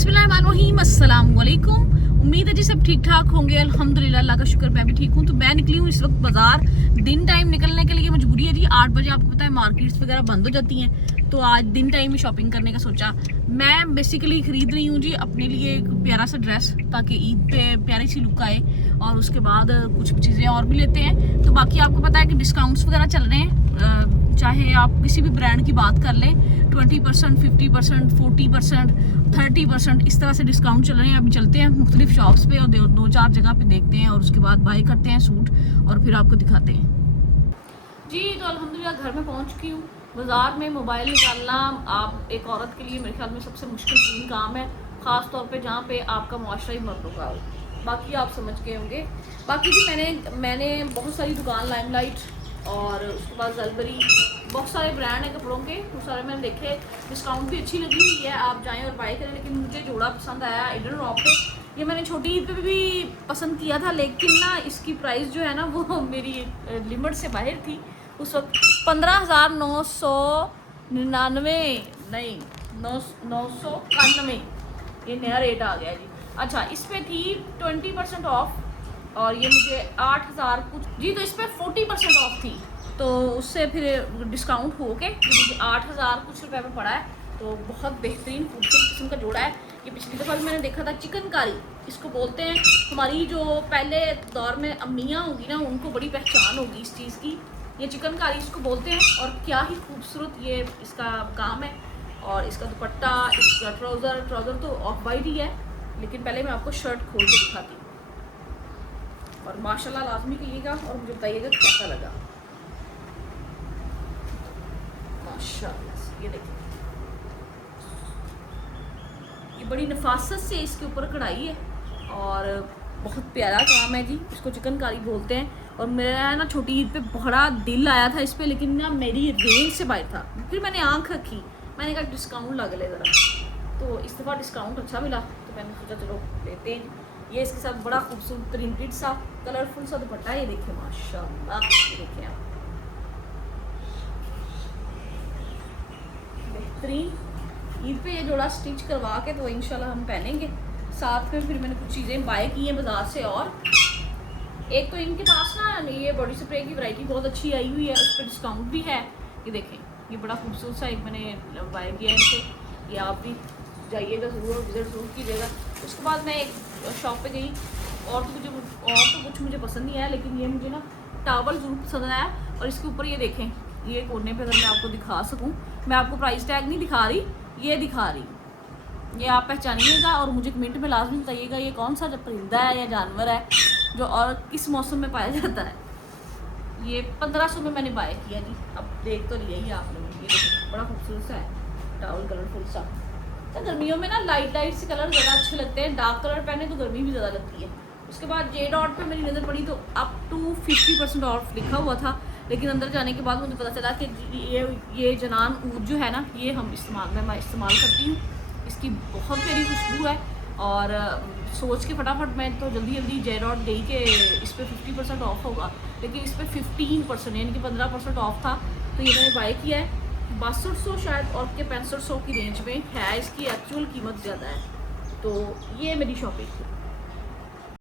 बिस्मिल्लाहिर्रहमानिर्रहीम, अस्सलाम वालेकुम। उम्मीद है जी सब ठीक ठाक होंगे। अल्हम्दुलिल्लाह, अल्लाह का शुक्र, मैं भी ठीक हूँ। तो मैं निकली हूँ इस वक्त बाजार। दिन टाइम निकलने के लिए मजबूरी है जी। 8 बजे आपको पता है मार्केट्स वगैरह बंद हो जाती हैं, तो आज दिन टाइम ही शॉपिंग करने का सोचा। मैं बेसिकली खरीद रही हूँ जी अपने लिए एक प्यारा सा ड्रेस, ताकि ईद पे प्यारी सी लुक आए, और उसके बाद कुछ चीज़ें और भी लेते हैं। तो बाकी आपको पता है कि डिस्काउंट्स वगैरह चल रहे हैं, चाहे आप किसी भी ब्रांड की बात कर लें, 20%, 50%, 40%, 30%, इस तरह से डिस्काउंट चल रहे हैं। अभी चलते हैं मुख्तलिफ शॉप्स पे और दो चार जगह पे देखते हैं, और उसके बाद बाय करते हैं सूट और फिर आपको दिखाते हैं जी। तो अल्हम्दुलिल्लाह घर में पहुंच चुकी हूँ। बाज़ार में मोबाइल निकालना आप एक औरत के लिए मेरे ख्याल में सबसे मुश्किल तीन काम है, ख़ास तौर पे जहाँ पे आपका मुआशरा ही मर्दों का हो। बाकी आप समझ के होंगे। बाकी जी मैंने बहुत सारी दुकान, लाइमलाइट और उसके बाद जलबरी, बहुत सारे ब्रांड हैं कपड़ों के, वो सारे मैंने देखे। डिस्काउंट भी अच्छी लगी हुई है, आप जाएं और बाय करें। लेकिन मुझे जोड़ा पसंद आया इडन रॉक पे। ये मैंने छोटी ईद पे भी पसंद किया था, लेकिन ना इसकी प्राइस जो है ना वो मेरी लिमिट से बाहर थी उस वक्त। 15,999 नहीं 991 ये नया रेट आ गया जी। अच्छा, इस पे थी 20% ऑफ, और ये मुझे 8,000 कुछ जी, तो इस पर 40% ऑफ थी, तो उससे फिर डिस्काउंट हो के मुझे 8,000 कुछ रुपए में पड़ा है। तो बहुत बेहतरीन खूबसूरत किस्म का जोड़ा है। ये पिछली दफ़ा भी मैंने देखा था, चिकनकारी इसको बोलते हैं। हमारी जो पहले दौर में अम्मियाँ होंगी ना, उनको बड़ी पहचान होगी इस चीज़ की। ये चिकनकारी इसको बोलते हैं, और क्या ही खूबसूरत ये इसका काम है। और इसका दुपट्टा, इसका ट्राउज़र तो ऑफ वाइट ही है, लेकिन पहले मैं आपको शर्ट खोल के दिखाती हूँ। और माशाल्लाह लाजमी कहिएगा और मुझे बताइएगा कैसा लगा। माशाल्लाह, ये देखिए, ये बड़ी नफासत से इसके ऊपर कढ़ाई है और बहुत प्यारा काम है जी। इसको चिकनकारी बोलते हैं। और मेरा ना छोटी ईद पे बड़ा दिल आया था इस पे, लेकिन ना मेरी रेंज से बाहर था। फिर मैंने आंख रखी, मैंने कहा डिस्काउंट लग ले ज़रा, तो इस दफ़ा डिस्काउंट अच्छा मिला, तो मैंने सोचा चलो लेते हैं। ये इसके साथ बड़ा खूबसूरत प्रिंटेड सा कलरफुल सा दुपट्टा, ये देखिए माशाल्लाह, ये देखिए आप, बेहतरीन। ईद पे ये जोड़ा स्टिच करवा के तो इंशाल्लाह हम पहनेंगे। साथ में फिर मैंने कुछ चीज़ें बाय की हैं बाज़ार से। और एक तो इनके पास ना ये बॉडी स्प्रे की वैरायटी बहुत अच्छी आई हुई है, उस पर डिस्काउंट भी है। ये देखें, ये बड़ा खूबसूरत सा एक मैंने बाय किया है इनसे। ये आप भी जाइएगा ज़रूर और विज़िट ज़रूर कीजिएगा। उसके बाद मैं एक शॉप पे गई, और तो कुछ मुझे पसंद नहीं आया, लेकिन ये मुझे ना टावल ज़रूर पसंद आया। और इसके ऊपर ये देखें, ये कोने पे अगर मैं आपको दिखा सकूँ, मैं आपको प्राइस टैग नहीं दिखा रही, ये दिखा रही, ये आप पहचानिएगा और मुझे कमेंट में लाजमी बताइएगा ये कौन सा परिंदा है या जानवर है जो और किस मौसम में पाया जाता है। ये 1500 में मैंने बाय किया जी। अब देख तो लिया ही आप लोग। ये बड़ा खूबसूरत सा है टावल, कलरफुल सा। तो गर्मियों में ना लाइट से कलर ज़्यादा अच्छे लगते हैं, डार्क कलर पहने तो गर्मी भी ज़्यादा लगती है। उसके बाद जे डॉट पे मेरी नज़र पड़ी, तो अप टू 50% ऑफ लिखा हुआ था, लेकिन अंदर जाने के बाद मुझे पता चला कि ये जनान ऊद जो है ना, ये मैं इस्तेमाल करती हूँ। इसकी बहुत प्यारी खुशबू है। और सोच के फटाफट मैं तो जल्दी जे डॉट गई कि इस पर 50% ऑफ होगा, लेकिन इस पर 15% यानी कि 15% ऑफ था। तो ये मैंने बाय किया है 6200 शायद, और के 6500 की रेंज में है। इसकी एक्चुअल कीमत ज़्यादा है। तो ये मेरी शॉपिंग थी।